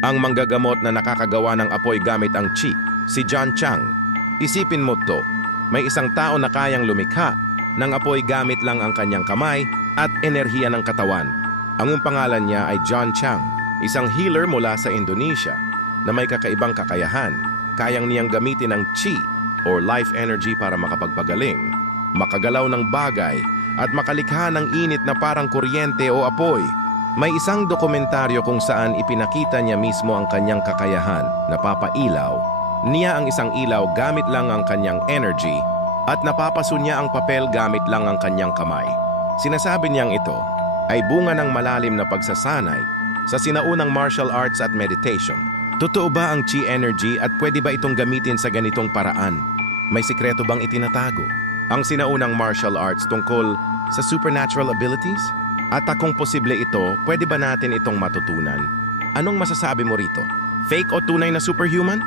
Ang manggagamot na nakakagawa ng apoy gamit ang chi, si John Chang. Isipin mo to, may isang tao na kayang lumikha ng apoy gamit lang ang kanyang kamay at enerhiya ng katawan. Ang pangalan niya ay John Chang, isang healer mula sa Indonesia na may kakaibang kakayahan. Kayang niyang gamitin ang chi or life energy para makapagpagaling, makagalaw ng bagay at makalikha ng init na parang kuryente o apoy. May isang dokumentaryo kung saan ipinakita niya mismo ang kanyang kakayahan na papailaw niya ang isang ilaw gamit lang ang kanyang energy at napapaso niya ang papel gamit lang ang kanyang kamay. Sinasabi niyang ito ay bunga ng malalim na pagsasanay sa sinaunang martial arts at meditation. Totoo ba ang chi energy at pwede ba itong gamitin sa ganitong paraan? May sikreto bang itinatago ang sinaunang martial arts tungkol sa supernatural abilities? At kung posible ito, pwede ba natin itong matutunan? Anong masasabi mo rito? Fake o tunay na superhuman?